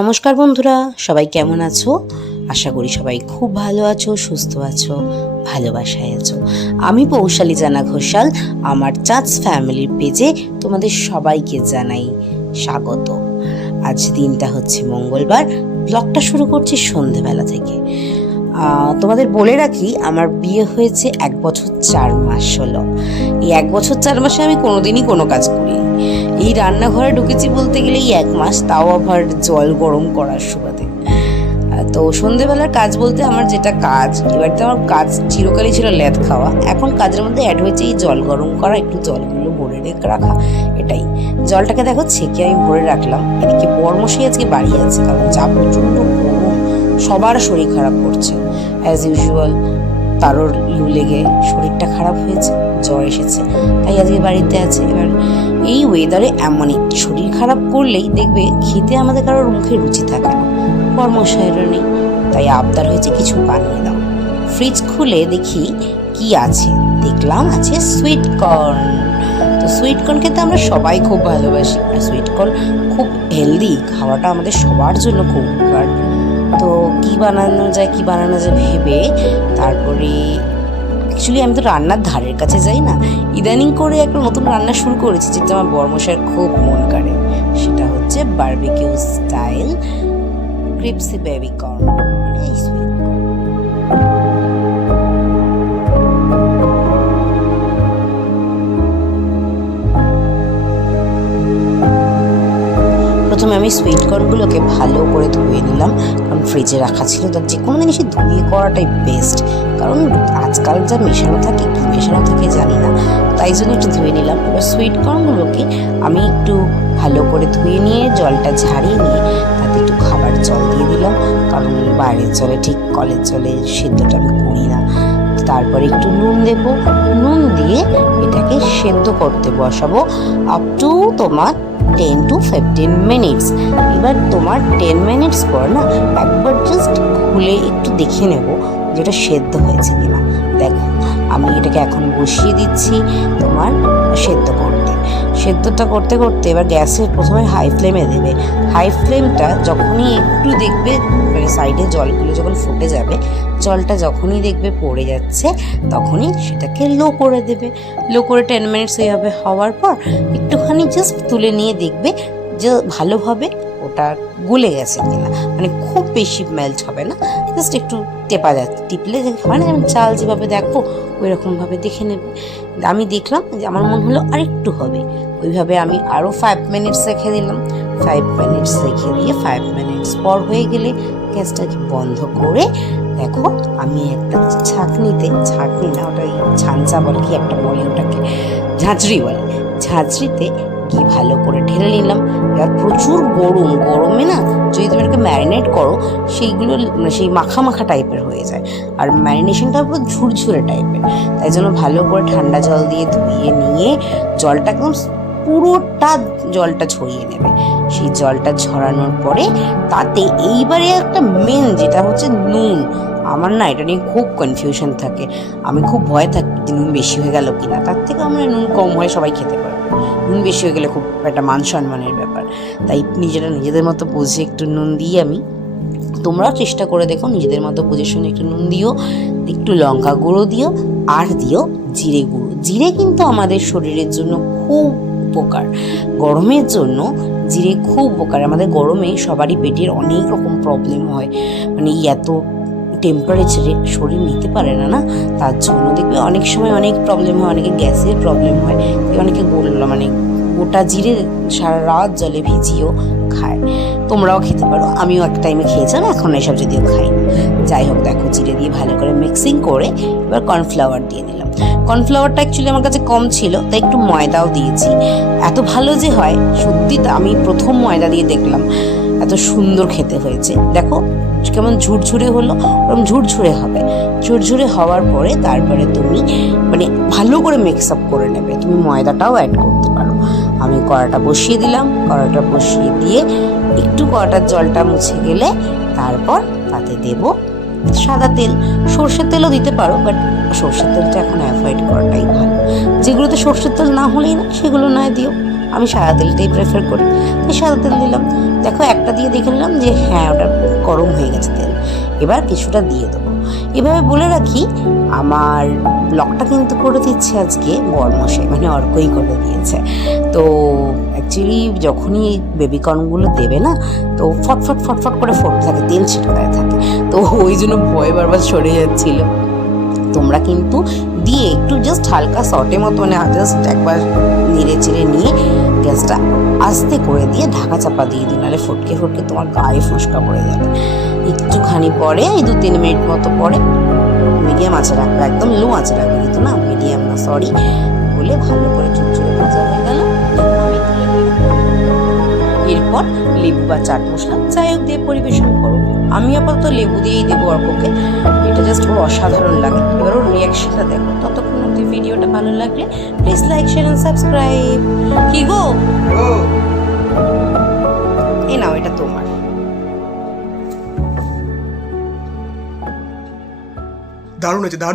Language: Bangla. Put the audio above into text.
নমস্কার বন্ধুরা, সবাই কেমন আছো? আশা করি সবাই খুব ভালো আছো, সুস্থ আছো, ভালোবাসায় আছো। আমি পৌশালী জানা ঘোষাল, আমার চাঁচ ফ্যামিলির পেজে তোমাদের সবাইকে জানাই স্বাগত। আজ দিনটা হচ্ছে মঙ্গলবার, ব্লগটা শুরু করছি সন্ধেবেলা থেকে। তোমাদের বলে রাখি, আমার বিয়ে হয়েছে এক বছর চার মাস হলো। এই এক বছর চার মাসে আমি কোনোদিনই কোনো কাজ করিনি। এই রান্নাঘরে ঢুকেছি বলতে গেলে এই এক মাস, তাও আবার জল গরম করার সুবাদে। তো সন্ধেবেলার কাজ বলতে আমার যেটা কাজ, এবার তো আমার কাজ চিরকালই ছিল ল্যাদ খাওয়া। এখন কাজের মধ্যে অ্যাড হয়েছে এই জল গরম করা, একটু জলগুলো ভরে রেখে এটাই। জলটাকে দেখো ছেঁকে আমি ভরে রাখলাম। এদিকে বর্মশাই আজকে বাড়ি আছে, কারণ যা প্রচণ্ড গরম, সবার শরীর খারাপ করছে। অ্যাজ ইউজুয়াল তারও লু লেগে শরীরটা খারাপ হয়েছে, জ্বর এসেছে। তাই আজকে বাড়িতে আছে। এবার এই ওয়েদারে এমন একটি শরীর খারাপ করলেই দেখবে খেতে আমাদের কারোর মুখে রুচি থাকে না। কর্মশায়েরও নেই, তাই আবদার হয়েছে কিছু বানিয়ে দাও। ফ্রিজ খুলে দেখি কি আছে। দেখলাম আছে সুইট কর্ন তো সুইট কর্ন খেতে আমরা সবাই খুব ভালোবাসি। আর সুইট কর্ন খুব হেলদি খাওয়াটা আমাদের সবার জন্য খুব উপকার। তো কি বানানো যায়, কি বানানো যায় ভেবে তারপরে অ্যাকচুয়ালি আমি তো রান্নার ধারের কাছে যাই না। ইদানিং করে একটা নতুন রান্না শুরু করেছি, যেটা আমার বর্মশার খুব মন কাড়ে। সেটা হচ্ছে বার্বিকিউ স্টাইল ক্রিপসি বেবি প্রথমে আমি সুইট কর্নগুলোকে ভালো করে ধুয়ে নিলাম। কারণ ফ্রিজে রাখা ছিল তার যে কোনো জিনিসই ধুয়ে করাটাই বেস্ট কারণ আজকাল যা মেশানো থাকে, কী মেশানো থাকে জানি না। তাই জন্য একটু ধুয়ে নিলাম। এবার সুইট কর্নগুলোকে আমি একটু ভালো করে ধুয়ে নিয়ে জলটা ঝাড়িয়ে নিয়ে তাতে একটু খাবার জল দিয়ে দিলাম। কারণ বাইরের জলে, ঠিক কলের জলে সেদ্ধটা আমি করি না। তারপরে একটু নুন দেবো। নুন দিয়ে এটাকে সেদ্ধ করতে বসাবো। আপ টু তোমার টেন টু ফিফটিন মিনিটস এবার তোমার টেন মিনিটস পর না একবার জাস্ট খুলে একটু দেখে নেব যেটা সেদ্ধ হয়েছে কিনা। দেখো, আমি এটাকে এখন বসিয়ে দিচ্ছি, তোমার সেদ্ধ করতে। সেদ্ধটা করতে করতে এবার গ্যাসের প্রথমে হাই ফ্লেমে দেবে। হাই ফ্লেমটা যখনই একটু দেখবে মানে সাইডে জলগুলো যখন ফুটে যাবে, জলটা যখনই দেখবে পড়ে যাচ্ছে, তখনই সেটাকে লো করে দেবে। লো করে টেন মিনিটস এইভাবে হওয়ার পর একটুখানি জাস্ট তুলে নিয়ে দেখবে যে ভালোভাবে ওটা গলে গেছে কিনা। মানে খুব বেশি মেল্ট হবে না জাস্ট একটু টেপা যাচ্ছে। টিপলে হয় না যেমন চাল যেভাবে দেখো ওই রকমভাবে দেখে নেবে। আমি দেখলাম যে আমার মনে হলো আরেকটু হবে। ওইভাবে আমি আরও ফাইভ মিনিটস রেখে দিলাম। ফাইভ মিনিটস রেখে দিয়ে ফাইভ মিনিটস পর হয়ে গেলে গ্যাসটাকে বন্ধ করে দেখো আমি একটা ছাঁকনিতে, ছাঁকনি না, ওটা ছাঁচা বলে কি একটা বলে ওটাকে? ঝাঁঝরি বলে। ঝাঁঝরিতে কি ভালো করে ঢেলে নিলাম। এবার প্রচুর গরম, গরমে না যদি তুমি এটাকে ম্যারিনেট করো, সেইগুলো মানে সেই মাখা মাখা টাইপের হয়ে যায়। আর ম্যারিনেশনটা পুরো ঝুরঝুরে টাইপের তাই জন্য ভালো করে ঠান্ডা জল দিয়ে ধুয়ে নিয়ে জলটা একদম পুরোটা জলটা ছড়িয়ে নেবে। সেই জলটা ঝরানোর পরে তাতে এইবারে একটা মেন যেটা হচ্ছে নুন। আমার না এটা নিয়ে খুব কনফিউশন থাকে। আমি খুব ভয় থাকি যে নুন বেশি হয়ে গেল কিনা। তার থেকে আমরা নুন কম হয় সবাই খেতে পারে নুন বেশি হয়ে গেলে খুব একটা মান সম্মানের ব্যাপার। তাই নিজেরা নিজেদের মতো বুঝে একটু নুন দিই আমি। তোমরাও চেষ্টা করে দেখো, নিজেদের মতো বুঝে শুনে একটু নুন দিও। একটু লঙ্কা গুঁড়ো দিও, আর দিও জিরে গুঁড়ো। জিরে কিন্তু আমাদের শরীরের জন্য খুব উপকার। গরমের জন্য জিরে খুব উপকার। আমাদের গরমে সবারই পেটের অনেক রকম প্রবলেম হয়। মানে এত টেম্পারেচারে শরীর নিতে পারে না না? তার জন্য দেখবে অনেক সময় অনেক প্রবলেম হয়, অনেকে গ্যাসের প্রবলেম হয়। অনেকে গোল মানে গোটা জিরে সারা রাত জলে ভিজিয়েও খায়। তোমরাও খেতে পারো। আমিও এক টাইমে খেয়েছিলাম, এখন এসব যদিও খাই না। যাই হোক, দেখো, জিরে দিয়ে ভালো করে মিক্সিং করে এবার কর্নফ্লাওয়ার দিয়ে দিলাম কর্নফ্লাওয়ারটা অ্যাকচুয়ালি আমার কাছে কম ছিল, তাই একটু ময়দাও দিয়েছি। এত ভালো যে হয়, সত্যি আমি প্রথম ময়দা দিয়ে দেখলাম, এত সুন্দর খেতে হয়েছে। দেখো, কেমন ঝুরঝুরে হলো ওরকম ঝুরঝুরে হবে। ঝুরঝুরে হওয়ার পরে তারপরে তুমি মানে ভালো করে মিক্স আপ করে নেবে। তুমি ময়দাটাও অ্যাড করতে আমি কড়াটা বসিয়ে দিলাম। কড়াটা বসিয়ে দিয়ে একটু কড়াটার জলটা মুছে গেলে তারপর তাতে দেব সাদা তেল। সর্ষের তেলও দিতে পারো বাট সর্ষের তেলটা এখন অ্যাভয়েড করাটাই ভালো। যেগুলোতে সর্ষের তেল না হলেই না, সেগুলো নয় দিও। আমি সাদা তেলটাই প্রেফার করি। তাই সাদা তেল দিলাম। দেখো একটা দিয়ে দেখে নিলাম যে হ্যাঁ ওটা গরম হয়ে গেছে তেল। এবার কিছুটা দিয়ে দেবো। এভাবে বলে রাখি, আমার ব্লগটা কিন্তু করে দিচ্ছে আজকে বরমশাই মানে অর্কই করে দিয়েছে তো অ্যাকচুয়ালি যখনই বেবিকর্নগুলো দেবে না, তো ফটফট ফটফট করে ফোট থাকে, তেল ছিটকায় থাকে। তো ওই জন্য ভয় বারবার সরে যাচ্ছিল। তোমরা কিন্তু দিয়ে একটু জাস্ট হালকা শর্টে মতো মানে জাস্ট একবার নেড়ে চেড়ে নিয়ে গ্যাসটা আস্তে করে দিয়ে ঢাকা চাপা দিয়ে দিই নাহলে ফটকে ফটকে তোমার গায়ে ফুসকা পড়ে যাবে। একটুখানি পরে, এই দু তিন মিনিট মতো পরে মিডিয়াম আঁচে রাখবে, একদম লো আঁচে রাখবে কিন্তু না মিডিয়াম না সরি বলে ভালো করে চুচুড়ে এরপর লেবু বা চাট মশলা যাই হোক দিয়ে পরিবেশন করো। আমি আপাতত লেবু দিয়েই দেবো অর্ককে। এটা জাস্ট ওর অসাধারণ লাগে। এবার ওর রিয়াকশনটা দেখো। ততক্ষণ অব্দি ভিডিওটা ভালো লাগলে please like share and subscribe কি গো? এ নাও, এটা তোমার। দারুণ হয়েছে, দারুণ